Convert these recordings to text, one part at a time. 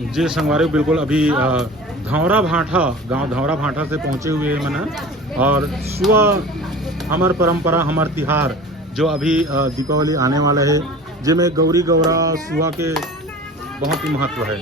जी संगवारी बिल्कुल अभी धौरा भाठा गांव धौरा भाठा से पहुंचे हुए हैं मना। और सुबह हमार परंपरा हमार तिहार जो अभी दीपावली आने वाला है जिसमें गौरी गौरा सुबह के बहुत ही महत्व है।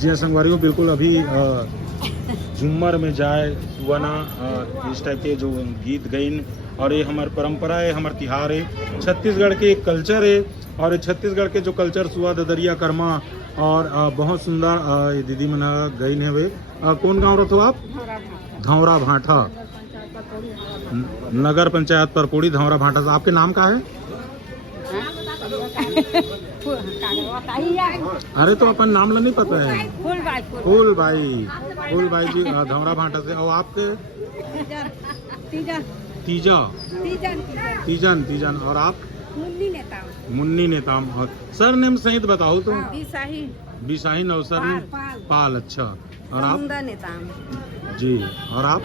जी हाँ संगवारी को बिल्कुल अभी झूमर में जाए सुवना इस टाइप के जो गीत गईन और ये हमारी परंपरा है, हमारा तिहार है, छत्तीसगढ़ के एक कल्चर है। और छत्तीसगढ़ के जो कल्चर सुआ ददरिया कर्मा और बहुत सुंदर दीदी मना गईन है वे। कौन गाँव रहो आप? धौरा भाठा। नगर पंचायत परपोड़ी धौरा भाटा से। आपके नाम का है? अरे तो अपन नाम ला नहीं पता है। फूल भाई जी धौरा भाटा से। और आपके? तीजन। और आप? मुन्नी नेताम। और सर नेम सहित बताओ तो। बिसाहीन। और सर पाल। अच्छा। और आप? जी। और आप?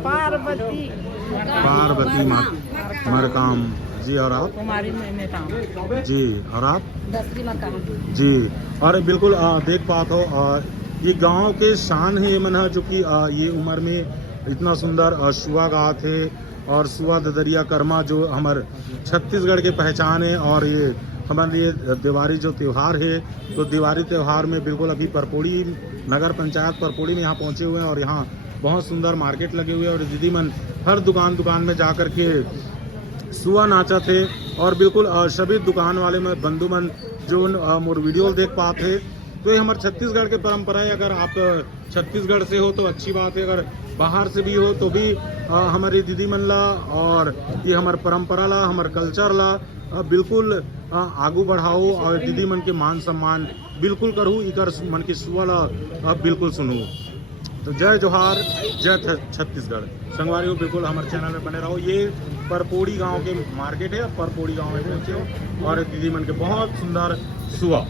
पार्वती मरकाम जी। और आप? जी। और आप? जी। और बिल्कुल देख पाते हो ये गांव के शान है मन है, जो कि ये उम्र में इतना सुंदर सुआ गाँव थे। और सुआ ददरिया कर्मा जो हमारे छत्तीसगढ़ के पहचान है। और ये हमारे लिए दिवाली जो त्यौहार है, तो दिवाली त्यौहार में बिल्कुल अभी परपोड़ी नगर पंचायत परपोड़ी में यहाँ पहुँचे हुए हैं। और यहाँ बहुत सुंदर मार्केट लगे हुए हैं। और दीदी मन हर दुकान में जा कर के सुआ नाचा थे। और बिल्कुल सभी दुकान वाले में बंधु मन जो मोर वीडियो देख पाते, तो ये हमारे छत्तीसगढ़ के परंपरा है। अगर आप छत्तीसगढ़ से हो तो अच्छी बात है, अगर बाहर से भी हो तो भी हमारी दीदी मन ला और ये हमारे परंपरा ला, हमारे कल्चर ला बिल्कुल आगू बढ़ाओ। और दीदी मन के मान सम्मान बिल्कुल करूँ, इकर मन की सुआ ला बिल्कुल सुनूँ। तो जय जोहार, जय छत्तीसगढ़। संगवारियों बिल्कुल हमारे चैनल में बने रहो। ये परपोड़ी गांव के मार्केट है, परपोड़ी गांव में पहुंचे हो और दीदी मन के बहुत सुंदर सुआ।